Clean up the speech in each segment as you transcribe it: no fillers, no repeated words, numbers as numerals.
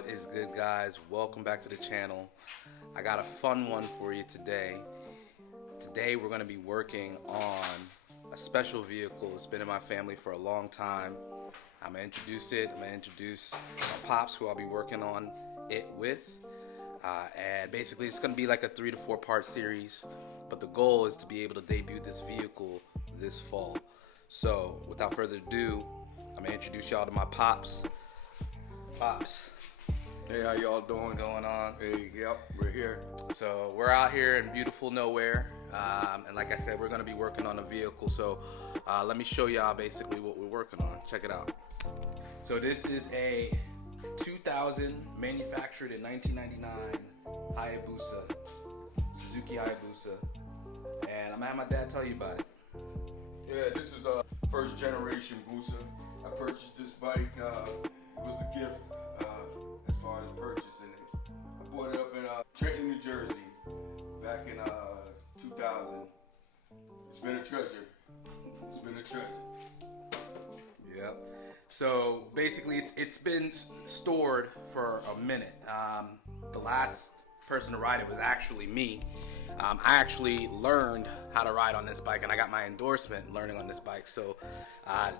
What is good, guys? Welcome back to the channel. I got a fun one for you today. Today we're going to be working on a special vehicle. It's been in my family for a long time. I'm going to introduce it. I'm going to introduce my pops, who I'll be working on it with. And basically it's going to be like a 3 to 4 part series, but the goal is to be able to debut this vehicle this fall. So without further ado, I'm going to introduce y'all to my pops. Pops. Hey, how y'all doing? What's going on? Hey, yep, we're here. So we're out here in beautiful nowhere, and like I said, we're going to be working on a vehicle. So let me show y'all basically what we're working on. Check it out. So this is a 2000 manufactured in 1999 Hayabusa, Suzuki Hayabusa, and I'm gonna have my dad tell you about it. Yeah, this is a first generation Busa. I purchased this bike. It was a gift as far as purchasing it. I bought it up in Trenton, New Jersey, back in 2000. It's been a treasure. It's been a treasure. Yep. So basically, it's been stored for a minute. The last person to ride it was actually me. I actually learned how to ride on this bike, and I got my endorsement learning on this bike. So,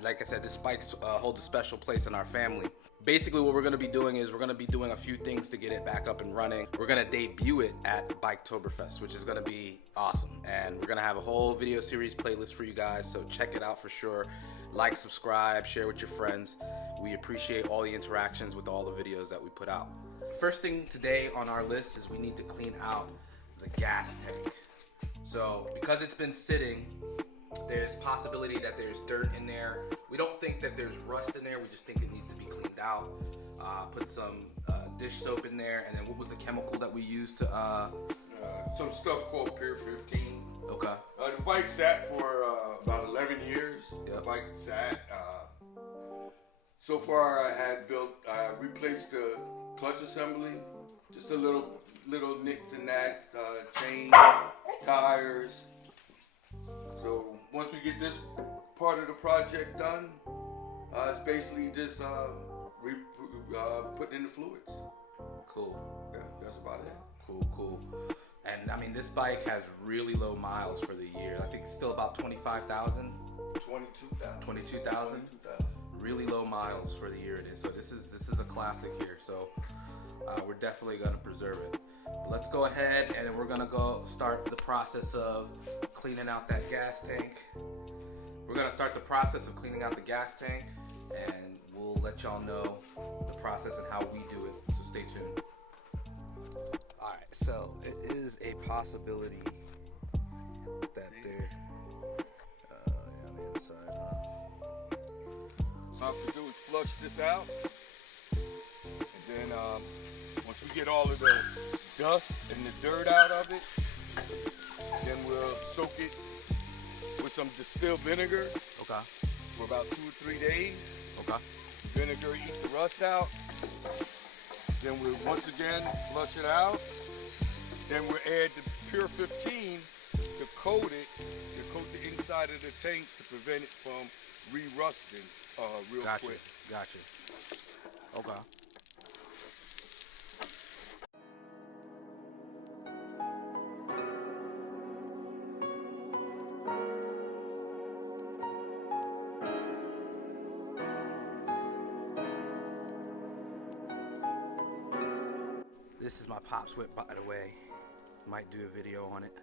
like I said, this bike holds a special place in our family. Basically, what we're going to be doing is we're going to be doing a few things to get it back up and running. We're going to debut it at Biketoberfest, which is going to be awesome. And we're going to have a whole video series playlist for you guys, so check it out for sure. Like, subscribe, share with your friends. We appreciate all the interactions with all the videos that we put out. First thing today on our list is we need to clean out the gas tank. So because it's been sitting, there's possibility that there's dirt in there. We don't think that there's rust in there. We just think it needs to be cleaned out. Put some dish soap in there, and then what was the chemical that we used to? Some stuff called Pier 15. Okay. The bike sat for about 11 years. Yep. The bike sat. So far, I replaced the clutch assembly, just a little nicks and nacks, chain, tires. So once we get this part of the project done, it's basically just putting in the fluids. Cool. Yeah, that's about it. Cool. And I mean, this bike has really low miles for the year. I think it's still about 25,000. 22,000. 22,000. Really low miles for the year it is. So this is a classic here. So we're definitely going to preserve it. But let's go ahead and we're going to go start the process of cleaning out that gas tank. We're going to start the process of cleaning out the gas tank, and we'll let y'all know the process and how we do it. So stay tuned. All right, so it is a possibility that there on the inside, All I have to do is flush this out, and then once we get all of the dust and the dirt out of it, then we'll soak it with some distilled vinegar. Okay. For about 2 or 3 days. Okay. Vinegar eats the rust out. Then we'll once again flush it out. Then we'll add the Pure 15 to coat it, to coat the inside of the tank to prevent it from re-rusting real quick. Gotcha. Okay. This is my Pop's whip, by the way. Might do a video on it.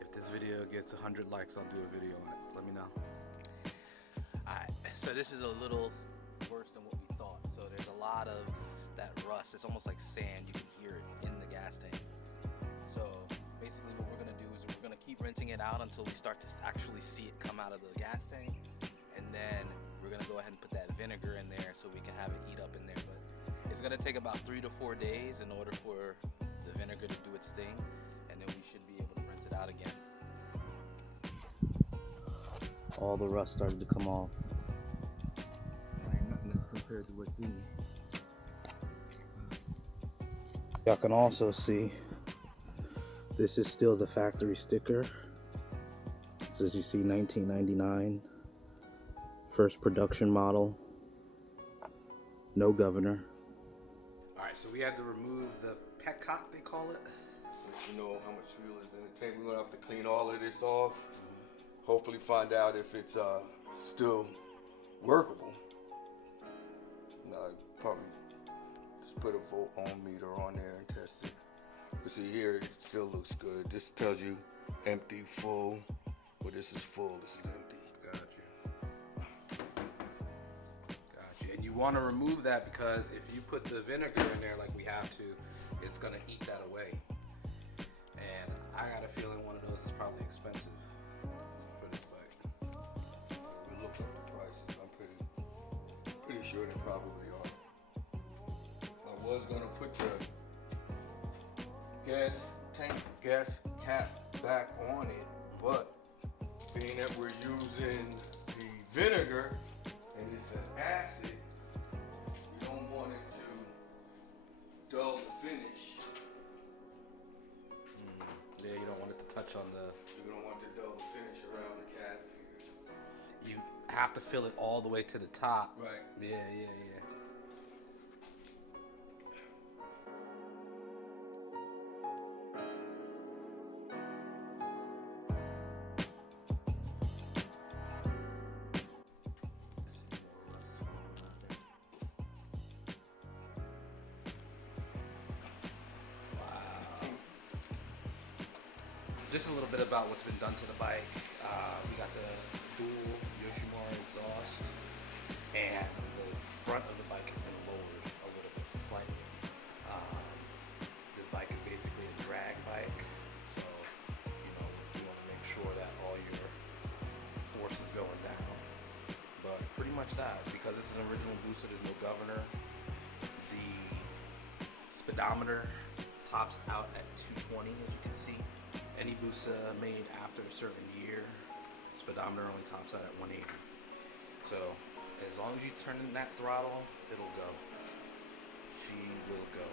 If this video gets 100 likes, I'll do a video on it. Let me know. Alright, so this is a little worse than what we thought. So there's a lot of that rust. It's almost like sand. You can hear it in the gas tank. So basically what we're going to do is we're going to keep rinsing it out until we start to actually see it come out of the gas tank. And then we're going to go ahead and put that vinegar in there so we can have it eat up in there. But it's going to take about 3 to 4 days in order for the vinegar to do its thing, and then we should be able to rinse it out again. All the rust started to come off. Ain't nothing compared to what's in it. Y'all can also see this is still the factory sticker. So as you see, 1999, first production model, no governor. Alright, so we had to remove the petcock, they call it. Let you know how much fuel is in the tank. We're gonna have to clean all of this off. Hopefully find out if it's still workable. No, probably just put a volt ohm meter on there and test it. But see here, it still looks good. This tells you empty, full. Well, this is full, this is empty. Gotcha. And you want to remove that because if you put the vinegar in there like we have to, it's gonna eat that away. And I got a feeling one of those is probably expensive for this bike. We looked up the prices. I'm pretty sure they probably are. I was gonna put the gas cap back on it, but being that we're using the vinegar and it's an acid, you don't want it to dull the finish. Yeah, you don't want it to touch on the... You don't want to dull the finish around the cap here. You have to fill it all the way to the top. Right. Yeah. Just a little bit about what's been done to the bike. We got the dual Yoshimura exhaust, and the front of the bike has been lowered a little bit, slightly. This bike is basically a drag bike, so you want to make sure that all your force is going down. But pretty much that, because it's an original booster, there's no governor. The speedometer tops out at 220, as you can see. Any Busa made after a certain year, speedometer only tops out at 180. So as long as you turn in that throttle, it'll go. She will go.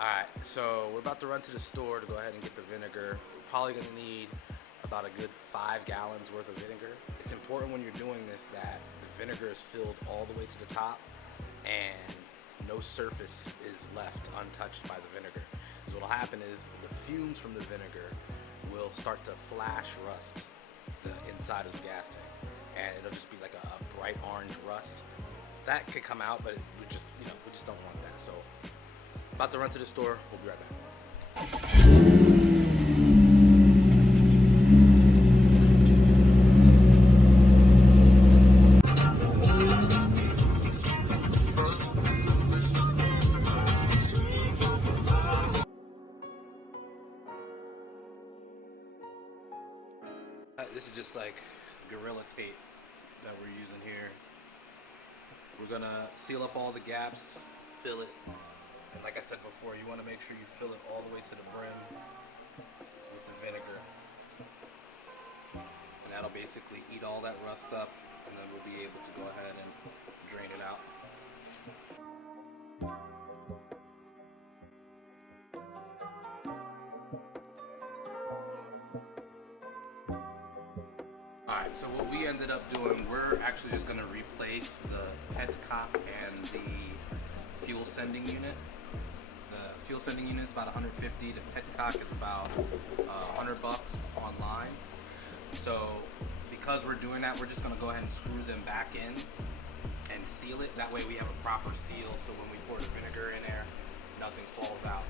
Alright, so we're about to run to the store to go ahead and get the vinegar. We're probably going to need about a good 5 gallons worth of vinegar. It's important when you're doing this that the vinegar is filled all the way to the top and no surface is left untouched by the vinegar. So what'll happen is the fumes from the vinegar will start to flash rust the inside of the gas tank, and it'll just be like a bright orange rust. That could come out, but we just don't want that. So about to run to the store, we'll be right back. This is just like Gorilla Tape that we're using here. We're gonna seal up all the gaps, fill it, and like I said before, you want to make sure you fill it all the way to the brim with the vinegar, and that'll basically eat all that rust up, and then we'll be able to go ahead and drain it out. Alright, so what we ended up doing, we're actually just going to replace the petcock and the fuel sending unit. The fuel sending unit is about $150. The petcock is about $100 online. So because we're doing that, we're just going to go ahead and screw them back in and seal it. That way we have a proper seal, so when we pour the vinegar in there, nothing falls out.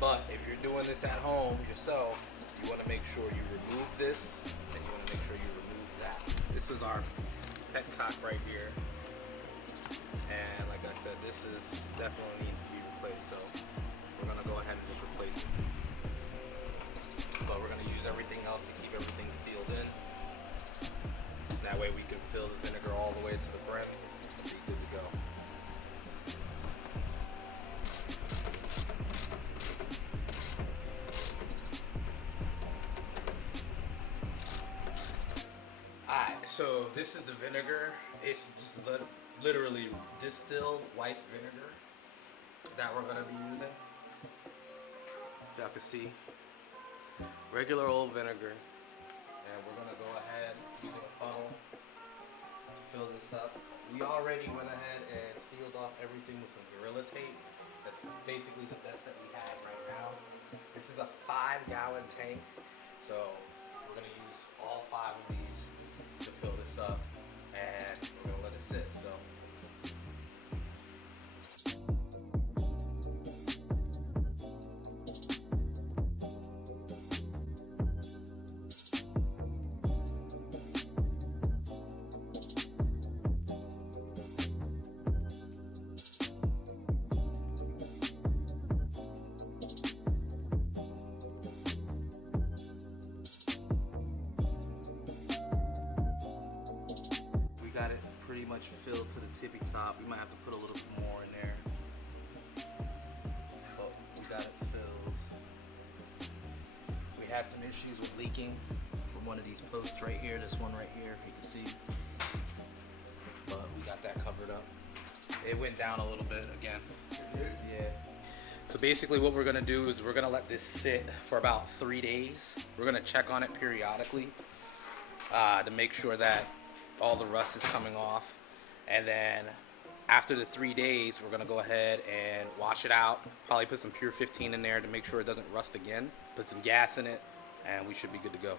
But if you're doing this at home yourself, you want to make sure you remove this, and you want to make sure you remove that. This is our petcock right here, and like I said, this is definitely needs to be replaced, so we're gonna go ahead and just replace it. But we're gonna use everything else to keep everything sealed in. That way we can fill the vinegar all the way to the brim and be good to go. So this is the vinegar. It's just literally distilled white vinegar that we're gonna be using. can see, regular old vinegar. And we're gonna go ahead using a funnel to fill this up. We already went ahead and sealed off everything with some Gorilla Tape. That's basically the best that we have right now. This is a 5-gallon tank, so we're gonna use all 5 of these to fill this up, and we're gonna let it sit. So. Got it pretty much filled to the tippy top. We might have to put a little bit more in there, but we got it filled. We had some issues with leaking from one of these posts right here, this one right here, if you can see, but we got that covered up. It went down a little bit again. Yeah. So basically what we're gonna do is we're gonna let this sit for about 3 days. We're gonna check on it periodically to make sure that all the rust is coming off, and then after the 3 days we're gonna go ahead and wash it out, probably put some Pure 15 in there to make sure it doesn't rust again, put some gas in it, and we should be good to go.